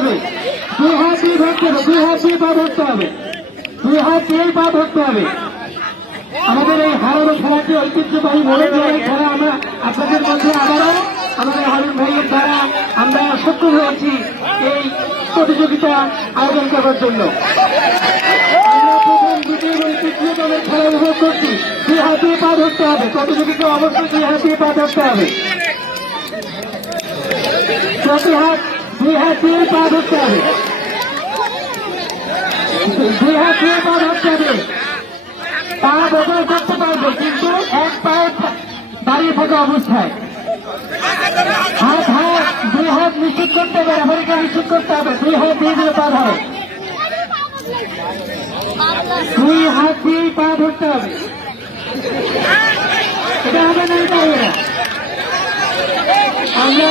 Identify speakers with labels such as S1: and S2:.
S1: হবে দুই হাত দিয়ে ধরতে হবে, দুই হাত দিয়ে পা ধরতে হবে। দুই হাত দিয়েই পা ধরতে হবে। আমাদের এই হারানো খেলাটি ঐতিহ্যবাহী মনে করে খেলা আমরা আপনাদের মধ্যে আবারও আমাদের হারুন ভাইয়ের দ্বারা আমরা সক্ষম হয়েছি এই প্রতিযোগিতা আয়োজন করার জন্য। তৃতীয় খেলা উপভোগ করছি। দুই হাতে পা ধরতে হবে। প্রতিযোগিতা অবশ্যই দুই হাতে পা ধরতে হবে। প্রতি হাত দুই হাত দিয়ে পা ধরতে হবে। দুই হাত দিয়ে পা ধরতে হবে। পা বদল করতে পারবে, কিন্তু এক পায়ে দাঁড়িয়ে থাকা অবস্থায়। হাত হাত, দুই হাত নিশ্চিত করতে হবে, রেফারিকে নিশ্চিত করতে হবে। দুই হাত দিয়ে দিয়ে পা ধরো। দুই হাত দিয়ে পা ধরতে হবে। এটা হবে না, এটা হবে না। আমরা